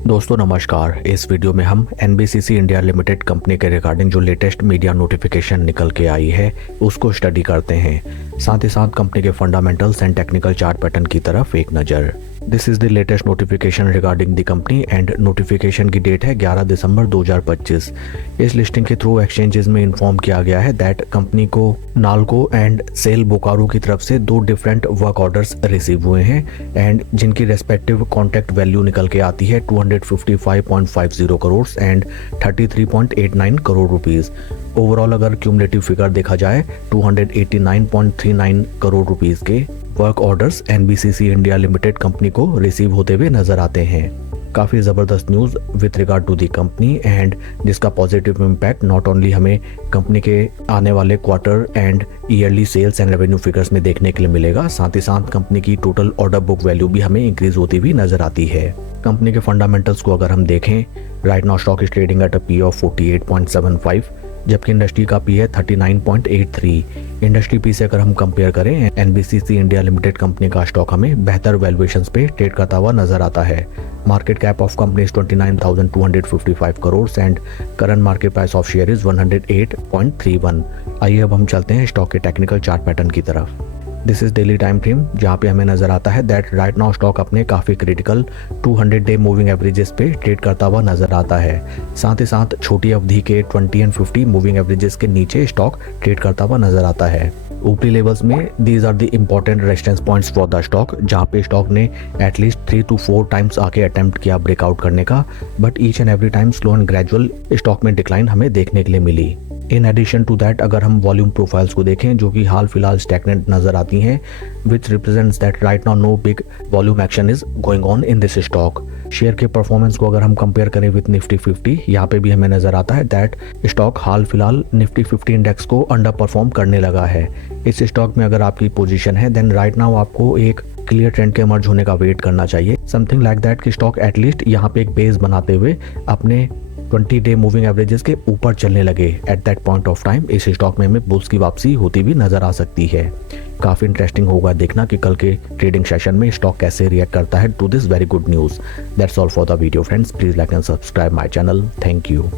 दोस्तों नमस्कार। इस वीडियो में हम एनबीसीसी इंडिया लिमिटेड कंपनी के रिगार्डिंग जो लेटेस्ट मीडिया नोटिफिकेशन निकल के आई है उसको स्टडी करते हैं। साथ ही साथ कंपनी के fundamentals and technical chart pattern की तरफ एक नज़र। This is the latest notification regarding the company and notification की डेट है 11 दिसंबर 2025। इस लिस्टिंग के थ्रू एक्सचेंजेस में इन्फॉर्म किया गया है दैट कंपनी को नाल्को एंड सेल बोकारो की तरफ से 2 डिफरेंट वर्क ऑर्डर्स रिसीव हुए हैं एंड जिनकी रेस्पेक्टिव कॉन्ट्रैक्ट वैल्यू निकल के आती है 255.50 crore and 33.89 crore rupees. Overall अगर क्यूमुलेटिव फिगर देखा जाए 289.39 करोड़ रुपीस के work orders NBCC India limited company को रिसीव होते हुए नजर आते हैं। काफ़ी ज़बरदस्त news with regard to the company and जिसका पॉजिटिव इम्पैक्ट नॉट ओनली हमें कंपनी के आने वाले quarter and yearly sales and revenue figures में देखने के लिए मिलेगा, साथ ही साथ कंपनी की टोटल ऑर्डर बुक वैल्यू भी हमें इंक्रीज होती हुई नजर आती है। कंपनी के फंडामेंटल्स को अगर हम देखें, right now stock is trading at a P of 48.75 जबकि इंडस्ट्री का पी है 39.83। इंडस्ट्री पी से अगर हम कंपेयर करें एनबीसीसी इंडिया लिमिटेड कंपनी का स्टॉक हमें बेहतर वैल्यूएशंस पे ट्रेड करता हुआ नजर आता है। Market cap of company is 29,255 crore and current market price of share is 108.31। आइए अब हम चलते हैं स्टॉक के टेक्निकल चार्ट पैटर्न की तरफ। This is daily time frame जहाँ पे हमें नजर आता है दैट राइट नाउ स्टॉक अपने काफ़ी क्रिटिकल 200 डे मूविंग एवरेजेस पे ट्रेड करता हुआ नजर आता है। साथ ही साथ छोटी अवधि के 20 एंड 50 मूविंग एवरेजेस के नीचे स्टॉक ट्रेड करता हुआ नजर आता है। ऊपरी लेवल्स में these are the important resistance points for the stock जहाँ पे स्टॉक ने एटलीस्ट 3 to 4 टाइम्स आके अटेम्प्ट किया ब्रेकआउट करने का, but each and every time slow and gradual stock में डिक्लाइन हमें देखने के लिए मिली। इन एडिशन टू दैट अगर हम वॉल्यूम प्रोफाइल्स को देखें जो कि हाल फिलहाल स्टैग्नेंट नजर आती हैं, which represents that right now no big volume action is going on in this stock. Share के परफॉर्मेंस को अगर हम कंपेयर करें विद निफ्टी 50, यहाँ पे भी हमें नजर आता है दैट स्टॉक हाल फिलहाल निफ्टी 50 इंडेक्स को अंडर परफॉर्म करने लगा है। इस स्टॉक में अगर आपकी पोजीशन है देन राइट नाउ आपको एक क्लियर ट्रेंड के इमर्ज होने का वेट करना चाहिए, समथिंग लाइक दैट कि स्टॉक एटलीस्ट यहाँ पे एक बेस बनाते हुए अपने 20 डे मूविंग एवरेजेस के ऊपर चलने लगे। At that point of time इस स्टॉक में हमें बुल्स की वापसी होती भी नजर आ सकती है। काफ़ी इंटरेस्टिंग होगा देखना कि कल के ट्रेडिंग सेशन में स्टॉक कैसे रिएक्ट करता है to this very good news. That's all for the video friends, please like and subscribe my channel. Thank you.